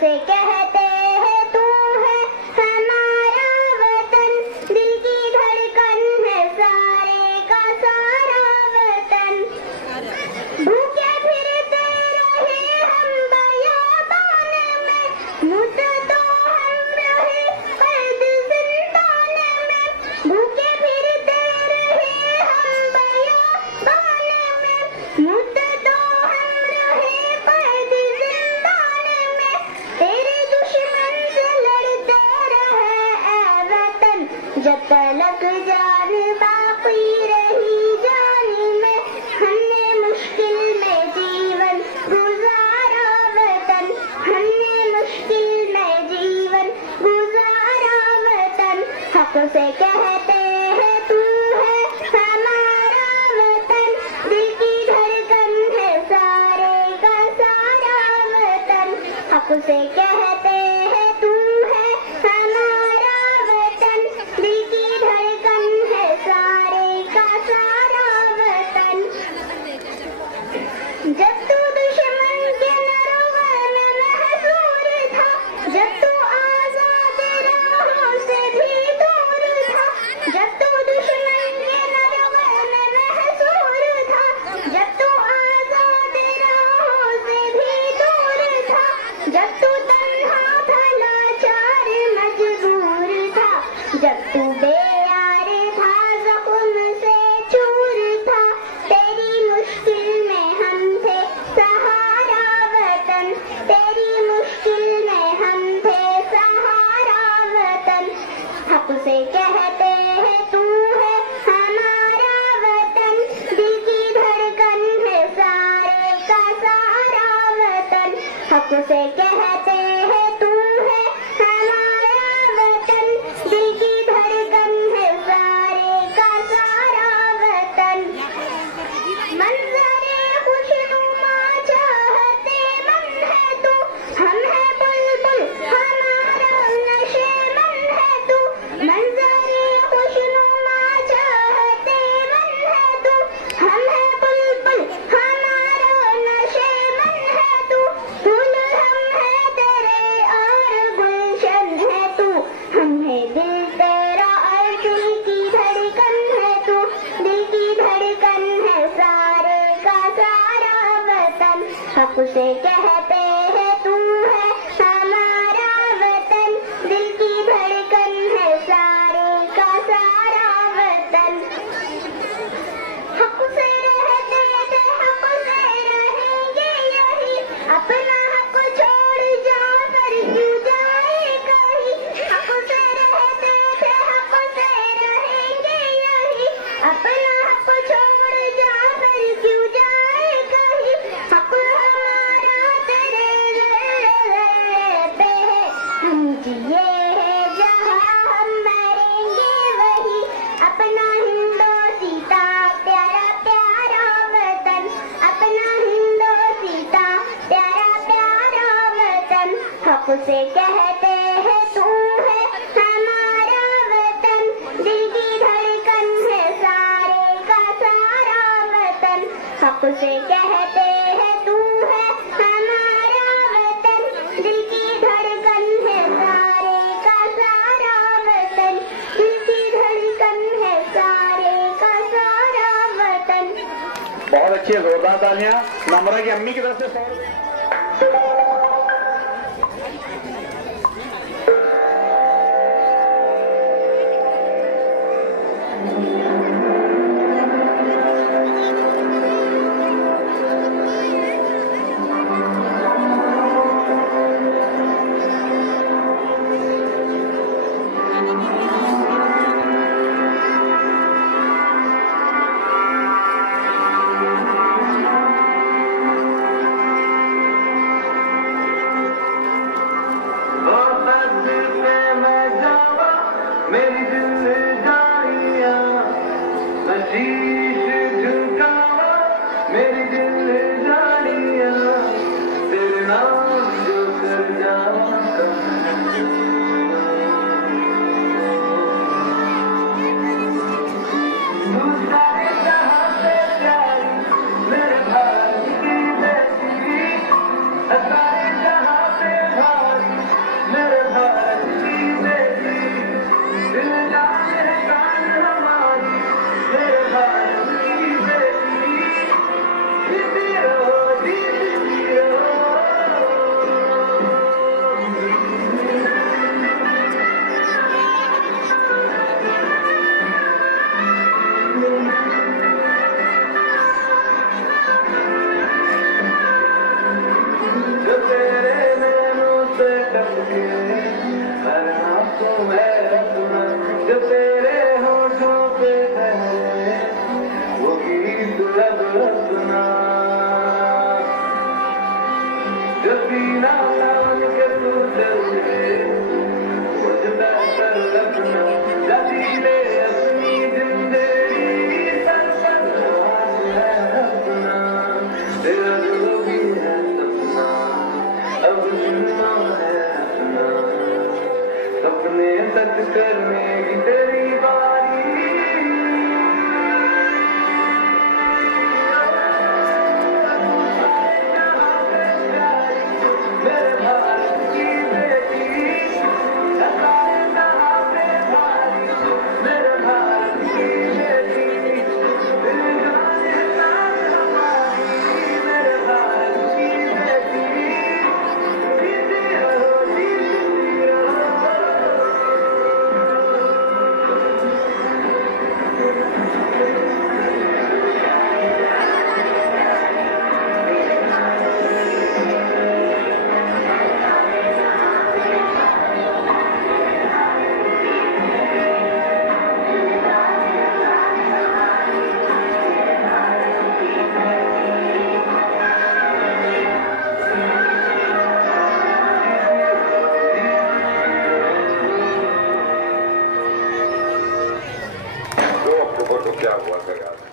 से कहते हैं तू है हमारा वतन, दिल की धड़कन है सारे का सारा वतन। भूखे फिरते रहे हम बयाबान में, मुत तो हम रहे कैद जिंदान में। भूखे फिरते रहे हम बयाबान में, मुत तो हम रहे कैद जिंदान में। तेरे दुश्मन से लड़ते रहे ऐ वतन, जब तक जान बाकी रही जानी में। हमने मुश्किल में जीवन गुजारा वतन, हमने मुश्किल में जीवन गुजारा वतन। हक से कहते हैं तू है हमारा वतन, दिल की धड़कन है सारे का सारा वतन। हक से कहते हैं तू है हमारा वतन, दिल की धड़कन है सारे का सारा वतन। जब तू दुश्मन के नरवन महसूर था, जब तू आजाद राहों से भी दूर था। जब तू दुश्मन के नरवन महसूर था, जब तू आजाद राहों से भी दूर था। जब तू तन्हा था लाचार मजबूर था, जब तू बेयार था ज़ख्म से चूर था। तेरी मुश्किल में हम थे सहारा वतन, तेरी मुश्किल में हम थे सहारा वतन। हक से कहते हैं तू है हमारा वतन, दिल की धड़कन है सारे का सारा वतन। हक से कहते हैं तू है हमारा वतन, दिल की धड़कन है सारे का सारा वतन। मंज़रे खुशनुमा चाहते मन है तू, हम है बुलबुल हमारा नशेमन है तू। मंज़रे खुशनुमा चाहते मन है तू, हम है बुलबुल हमारा नशेमन है तू। फूल हम है तेरे और गुलशन है तू, हम है दिल तेरा और दिल की धड़कन है तू। दिल की धड़कन है सारे का सारा वतन। हक से कहते हैं तू है हमारा वतन, दिल की धड़कन है सारे का सारा वतन। हक से रहते थे हक से रहेंगे यही, अपना हक छोड़ जाकर क्यों जाए कहीं। हक से रहते थे हक से रहेंगे यही, अपना हक छोड़ जाकर क्यों जाए कहीं। हक हमारा तेरे पे है, हम जिए हैं जहाँ हम मरेंगे वही। अपना हिंदोसीता प्यारा प्यारा वतन, अपना हिंदोसीता प्यारा प्यारा वतन। हक से कहते हैं तू है हमारा वतन, दिल की धड़कन है सारे का सारा वतन। हक से कहते हैं तू है हमारा वतन, दिल की धड़कन है सारे का सारा वतन। दिल की धड़कन है सारे का सारा वतन। बहुत अच्छी है, जोरदार तालियां नम्रा की अम्मी की तरफ से। सारे जहां पे हर आंखों में अपना जो तेरे होठों पे है वो गीत लब अपना जो सीना लान के तू चले मुझ बेहतर अपना जदीले अपनी जिंदगी सर है अपना तेरा जो भी है सपना अब सुनना है अपना सपने सच करने की तेरी बारी मेरे भारत की बेटी मेरे भारत की बेटी दिल जाने ना हमारी मेरे भारत की बेटी जीती रहो जीती रहो दो अक्टूबर को क्या हुआ था यार?